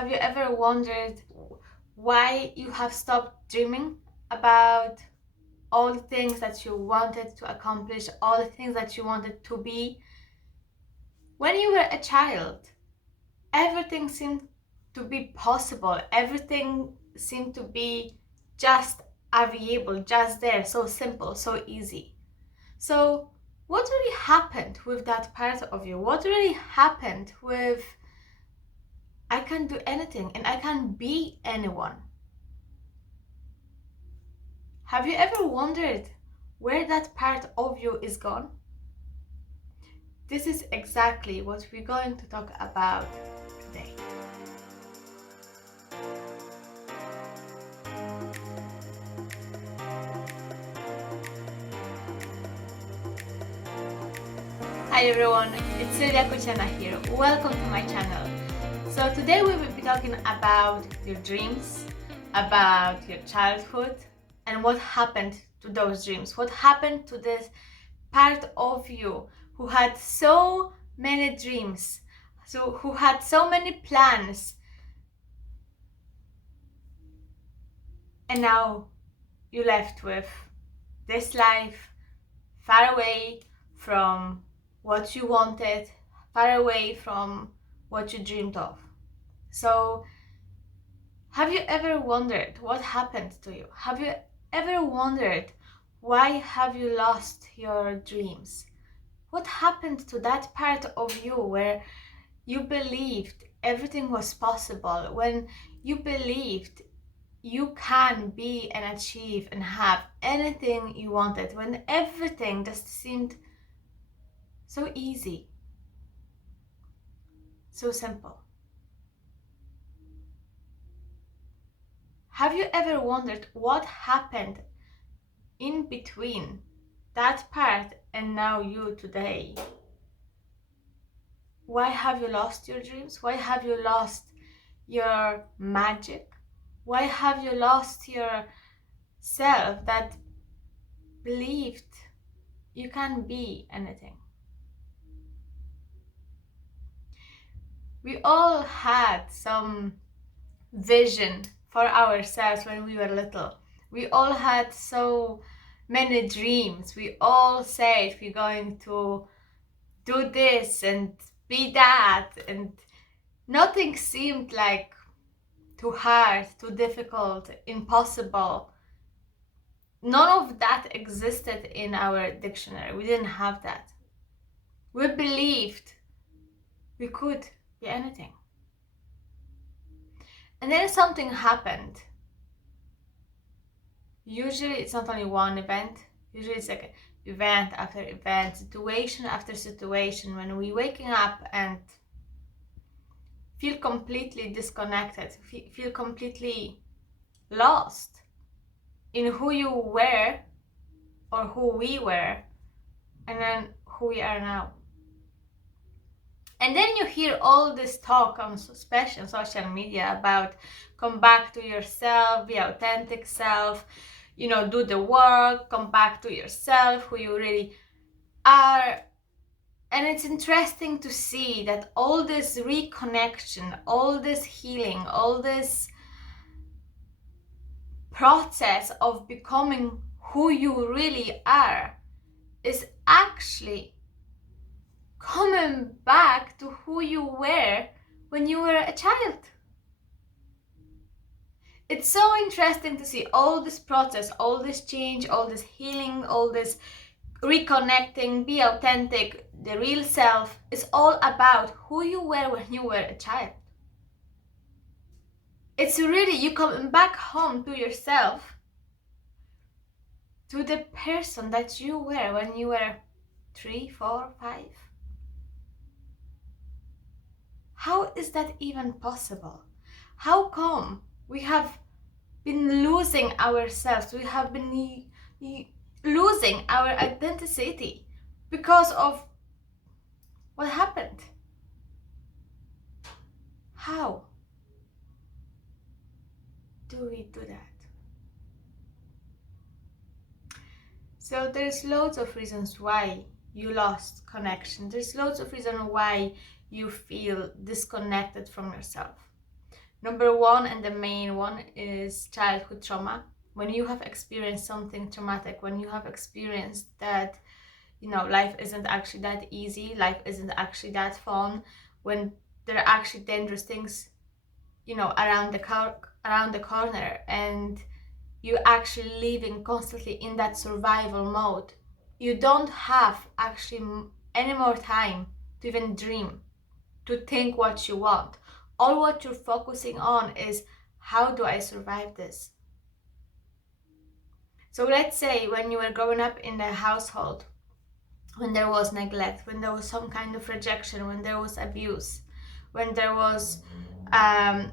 Have you ever wondered why you have stopped dreaming about all the things that you wanted to accomplish, all the things that you wanted to be? When you were a child, everything seemed to be possible. Everything seemed to be just available, just there, so simple, so easy. So what really happened with that part of you? What really happened with I can do anything and I can be anyone? Have you ever wondered where that part of you is gone? This is exactly what we're going to talk about today. Hi everyone, it's Sylwia here. Welcome to my channel. So today we will be talking about your dreams, about your childhood, and what happened to those dreams. What happened to this part of you who had so many dreams, so who had so many plans, and now you're left with this life far away from what you wanted, far away from what you dreamed of. So have you ever wondered what happened to you? Have you ever wondered why have you lost your dreams? What happened to that part of you where you believed everything was possible, when you believed you can be and achieve and have anything you wanted, when everything just seemed so easy, so simple? Have you ever wondered what happened in between that part and now you today? Why have you lost your dreams? Why have you lost your magic? Why have you lost your self that believed you can be anything? We all had some vision for ourselves when we were little. We all had so many dreams. We all said we're going to do this and be that, and nothing seemed like too hard, too difficult, impossible. None of that existed in our dictionary. We didn't have that. We believed we could be anything. And then something happened. Usually it's not only one event. Usually it's like event after event, situation after situation, when we're waking up and feel completely disconnected, feel completely lost in who you were or who we were, and then who we are now. And then you hear all this talk on especially on social media about come back to yourself, be authentic self, do the work, come back to yourself, who you really are. And it's interesting to see that all this reconnection, all this healing, all this process of becoming who you really are is actually coming back to who you were when you were a child. It's so interesting to see all this process, all this change, all this healing, all this reconnecting, be authentic, the real self. Is all about who you were when you were a child. It's really you coming back home to yourself, to the person that you were when you were 3, 4, 5. How is that even possible? How come we have been losing ourselves? We have been losing our identity because of what happened? How do we do that? So there's loads of reasons why you lost connection. There's loads of reasons why you feel disconnected from yourself. Number one, and the main one, is childhood trauma. When you have experienced something traumatic, when you have experienced that, life isn't actually that easy, life isn't actually that fun, when there are actually dangerous things, around the corner, and you actually living constantly in that survival mode, you don't have actually any more time to even dream, to think what you want. All what you're focusing on is, how do I survive this? So let's say when you were growing up in a household, when there was neglect, when there was some kind of rejection, when there was abuse, when there was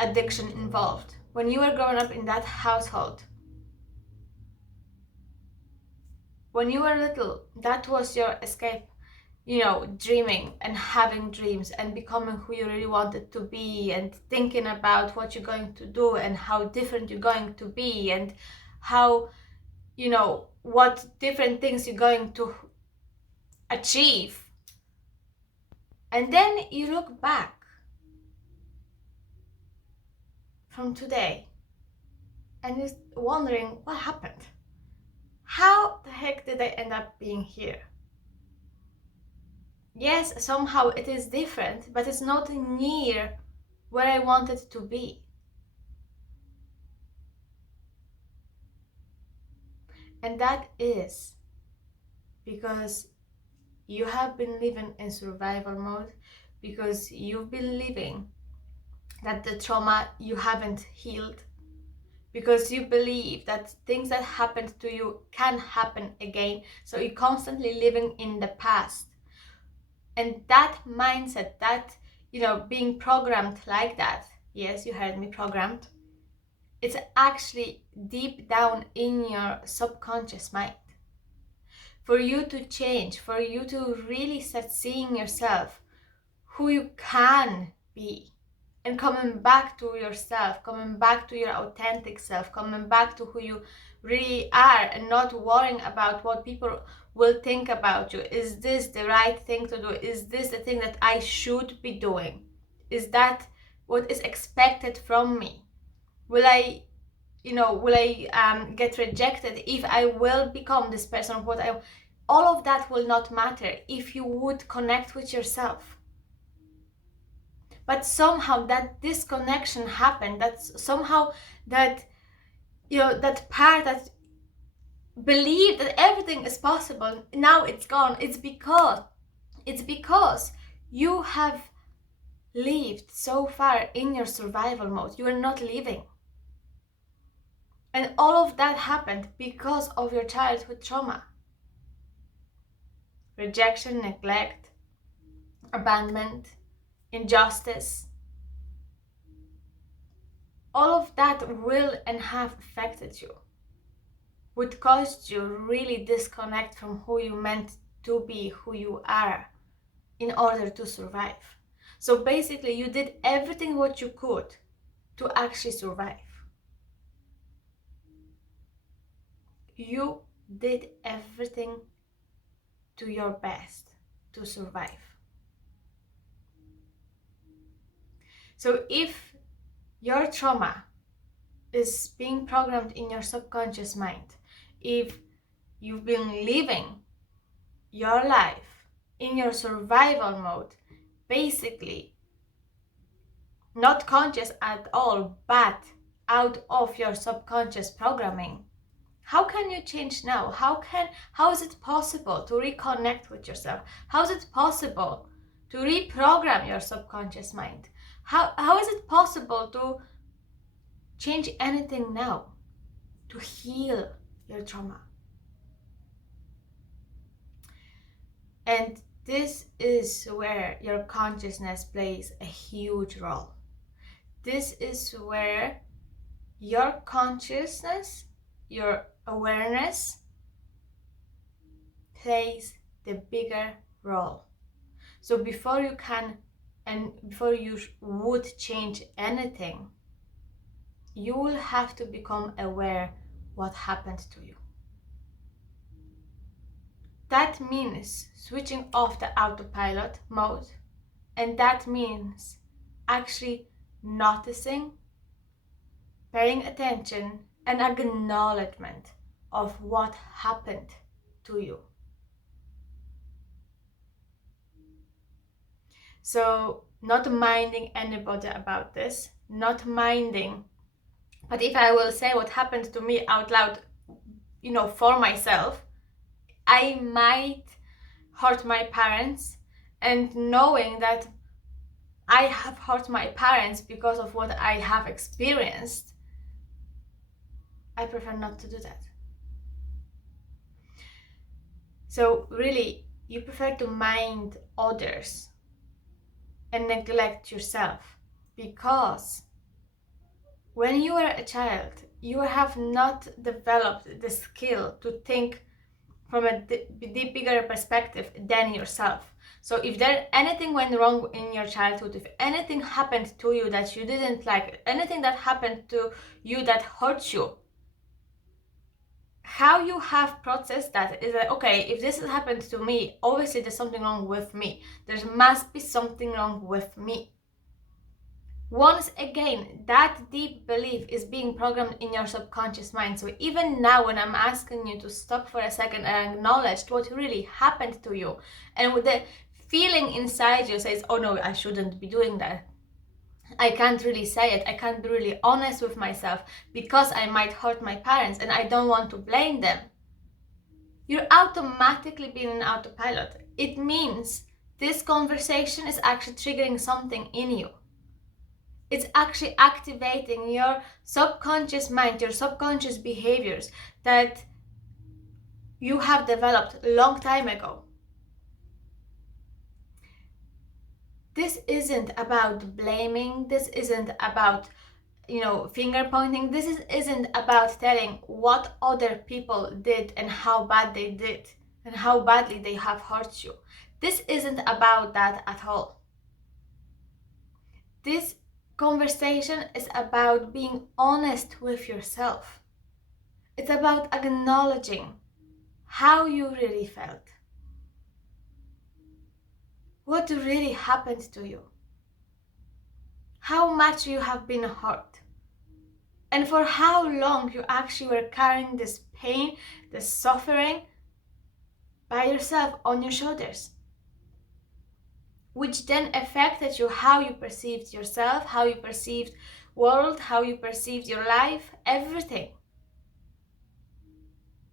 addiction involved, when you were growing up in that household, when you were little, that was your escape, dreaming and having dreams and becoming who you really wanted to be, and thinking about what you're going to do and how different you're going to be, and how, what different things you're going to achieve. And then you look back from today and you're wondering, what happened? How the heck did I end up being here? Yes, somehow it is different, but it's not near where I wanted to be. And that is because you have been living in survival mode, because you've been living that the trauma you haven't healed, because you believe that things that happened to you can happen again. So you're constantly living in the past. And that mindset, that, being programmed like that, yes, you heard me, programmed, it's actually deep down in your subconscious mind. For you to change, for you to really start seeing yourself, who you can be, and coming back to yourself, coming back to your authentic self, coming back to who you really are, and not worrying about what people will think about you. Is this the right thing to do? Is this the thing that I should be doing? Is that what is expected from me? Will I get rejected if I will become this person? All of that will not matter if you would connect with yourself. But somehow that disconnection happened. That's somehow that, that part that believed that everything is possible, now it's gone. It's because you have lived so far in your survival mode. You are not living. And all of that happened because of your childhood trauma. Rejection, neglect, abandonment, injustice. All of that will and have affected you, would cause you really disconnect from who you meant to be, who you are, in order to survive. So basically, you did everything what you could to actually survive. You did everything to your best to survive. So if your trauma is being programmed in your subconscious mind, if you've been living your life in your survival mode, basically not conscious at all, but out of your subconscious programming, how can you change now? How is it possible to reconnect with yourself? How is it possible to reprogram your subconscious mind? How is it possible to change anything now, to heal your trauma? And this is where your consciousness plays a huge role. This is where your consciousness, your awareness, plays the bigger role. So before you can, and before you would change anything, you will have to become aware what happened to you. That means switching off the autopilot mode, and that means actually noticing paying attention, and acknowledgement of what happened to you. So not minding anybody about this, not minding, but if I will say what happened to me out loud, for myself, I might hurt my parents, and knowing that I have hurt my parents because of what I have experienced, I prefer not to do that. So really, you prefer to mind others and neglect yourself, because when you are a child, you have not developed the skill to think from a bigger perspective than yourself. So if anything went wrong in your childhood, if anything happened to you that you didn't like, anything that happened to you that hurt you, how you have processed that is that, okay, if this has happened to me, obviously there's something wrong with me. There must be something wrong with me. Once again, that deep belief is being programmed in your subconscious mind. So even now, when I'm asking you to stop for a second and acknowledge what really happened to you, and with the feeling inside you says, oh no, I shouldn't be doing that, I can't really say it, I can't be really honest with myself because I might hurt my parents and I don't want to blame them, you're automatically being an autopilot. It means this conversation is actually triggering something in you. It's actually activating your subconscious mind, your subconscious behaviors that you have developed a long time ago. This isn't about blaming. This isn't about, finger pointing. This isn't about telling what other people did and how bad they did and how badly they have hurt you. This isn't about that at all. This conversation is about being honest with yourself. It's about acknowledging how you really felt. What really happened to you? How much you have been hurt? And for how long you actually were carrying this pain, this suffering by yourself on your shoulders, which then affected you, how you perceived yourself, how you perceived world, how you perceived your life, everything.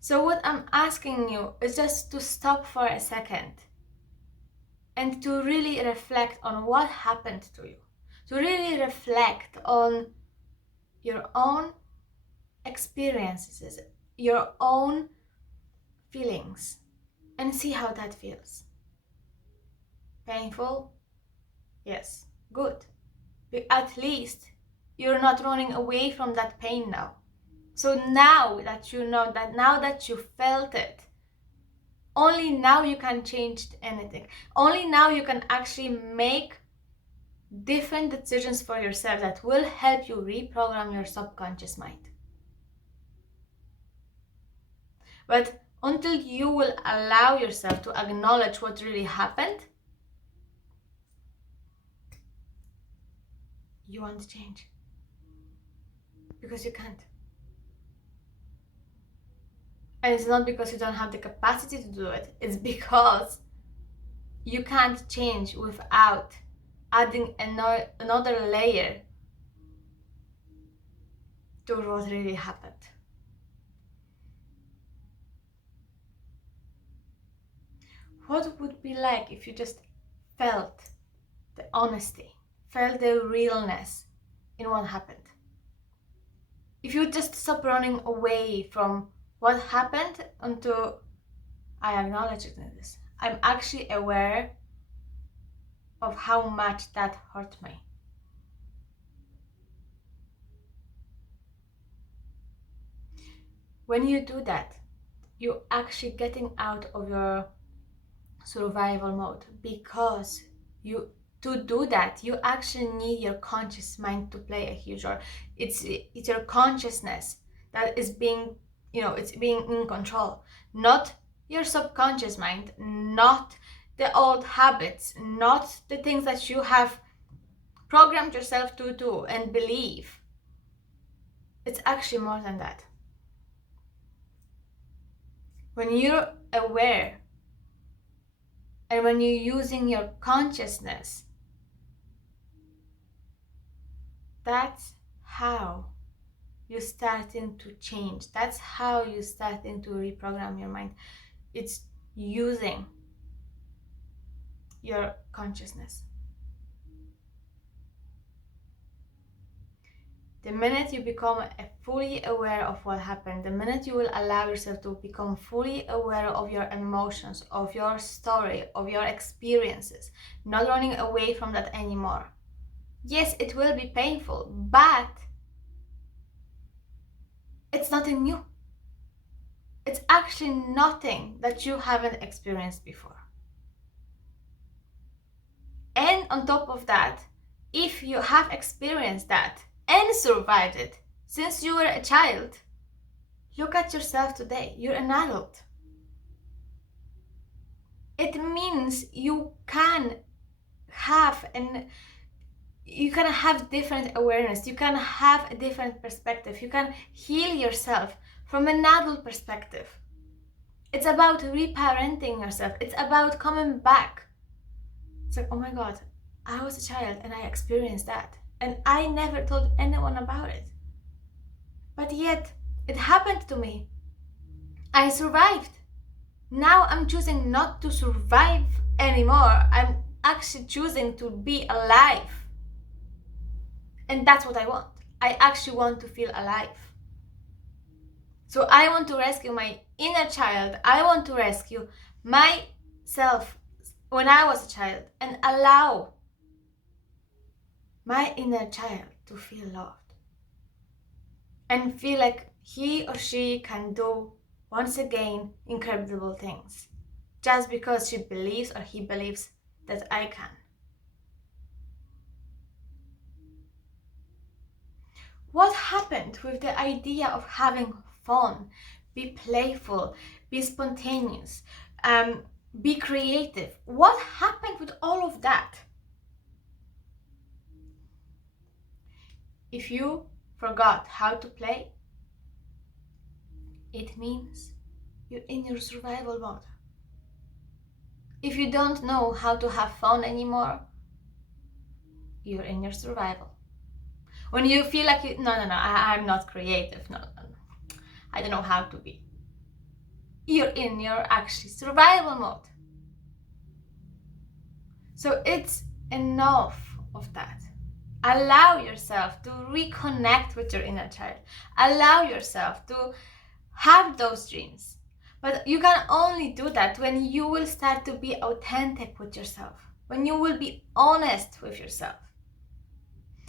So what I'm asking you is just to stop for a second and to really reflect on what happened to you, to really reflect on your own experiences, your own feelings, and see how that feels. Painful? Yes. Good. But at least you're not running away from that pain now. So now that you know that, now that you felt it, only now you can change anything. Only now you can actually make different decisions for yourself that will help you reprogram your subconscious mind. But until you will allow yourself to acknowledge what really happened, you won't change. Because you can't. And it's not because you don't have the capacity to do it. It's because you can't change without adding another layer to what really happened. What would it be like if you just felt the honesty, felt the realness in what happened? If you just stop running away from what happened until I acknowledge this. I'm actually aware of how much that hurt me. When you do that, you're actually getting out of your survival mode, because to do that, you actually need your conscious mind to play a huge role. It's your consciousness that is being, it's being in control, not your subconscious mind, not the old habits, not the things that you have programmed yourself to do and believe. It's actually more than that. When you're aware and when you're using your consciousness, that's how you're starting to change. That's how you're starting to reprogram your mind. It's using your consciousness. The minute you become fully aware of what happened, the minute you will allow yourself to become fully aware of your emotions, of your story, of your experiences, not running away from that anymore. Yes, it will be painful, but it's nothing new. It's actually nothing that you haven't experienced before. And on top of that, if you have experienced that and survived it since you were a child, look at yourself today. You're an adult. It means you can have different awareness. You can have a different perspective. You can heal yourself from an adult perspective. It's about reparenting yourself. It's about coming back. It's like, oh my God, I was a child and I experienced that. And I never told anyone about it. But yet, it happened to me. I survived. Now I'm choosing not to survive anymore. I'm actually choosing to be alive. And that's what I want. I actually want to feel alive. So I want to rescue my inner child. I want to rescue myself when I was a child and allow my inner child to feel loved and feel like he or she can do, once again, incredible things just because she believes or he believes that I can. What happened with the idea of having fun, be playful, be spontaneous, be creative? What happened with all of that? If you forgot how to play, it means you're in your survival mode. If you don't know how to have fun anymore, you're in your survival. When you feel like I'm not creative, no, I don't know how to be, you're in your actually survival mode. So it's enough of that. Allow yourself to reconnect with your inner child. Allow yourself to have those dreams. But you can only do that when you will start to be authentic with yourself, when you will be honest with yourself.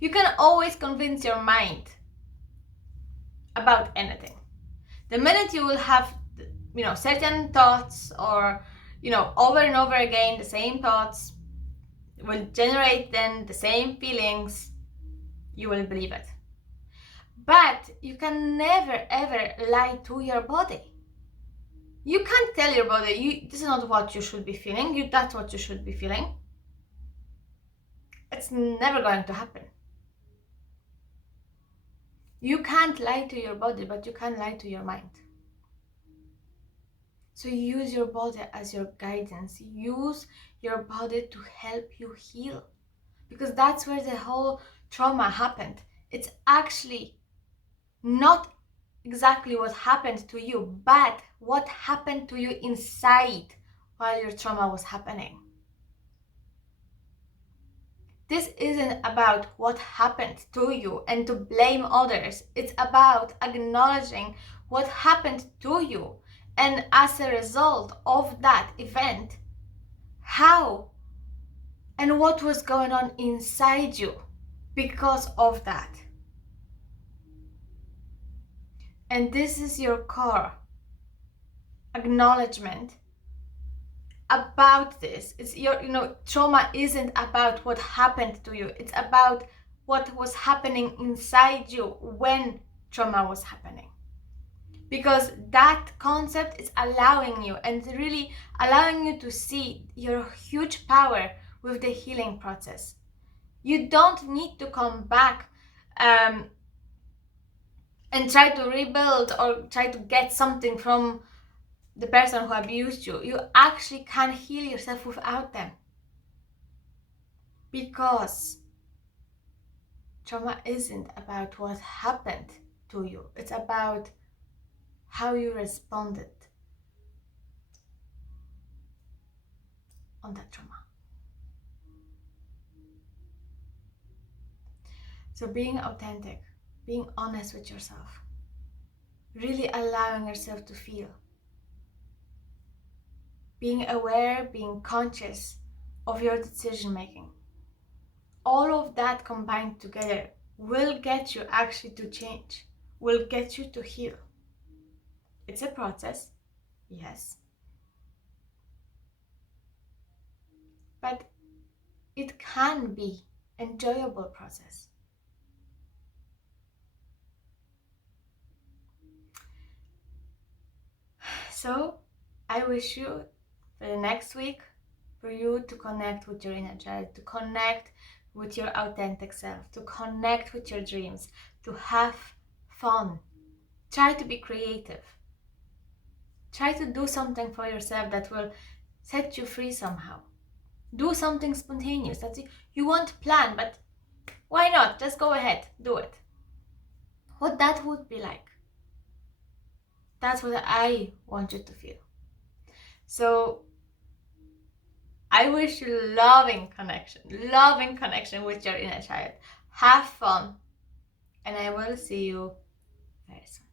You can always convince your mind about anything. The minute you will have, certain thoughts or, over and over again, the same thoughts will generate then the same feelings, you will believe it. But you can never ever lie to your body. You can't tell your body, this is not what you should be feeling, that's what you should be feeling. It's never going to happen. You can't lie to your body, but you can lie to your mind. So use your body as your guidance. Use your body to help you heal. Because that's where the whole trauma happened. It's actually not exactly what happened to you, but what happened to you inside while your trauma was happening. This isn't about what happened to you and to blame others. It's about acknowledging what happened to you. And as a result of that event, how and what was going on inside you because of that. And this is your core acknowledgement about this. It's your, trauma isn't about what happened to you. It's about what was happening inside you when trauma was happening. Because that concept is allowing you and really allowing you to see your huge power with the healing process. You don't need to come back and try to rebuild or try to get something from the person who abused you. You actually can heal yourself without them. Because trauma isn't about what happened to you. It's about how you responded on that trauma. So being authentic, being honest with yourself, really allowing yourself to feel, being aware, being conscious of your decision making. All of that combined together will get you actually to change, will get you to heal. It's a process, yes, but it can be an enjoyable process. So I wish you for the next week for you to connect with your inner child, to connect with your authentic self, to connect with your dreams, to have fun. Try to be creative. Try to do something for yourself that will set you free somehow. Do something spontaneous that you won't plan, but why not? Just go ahead, do it. What that would be like. That's what I want you to feel. So I wish you loving connection with your inner child. Have fun, and I will see you very soon.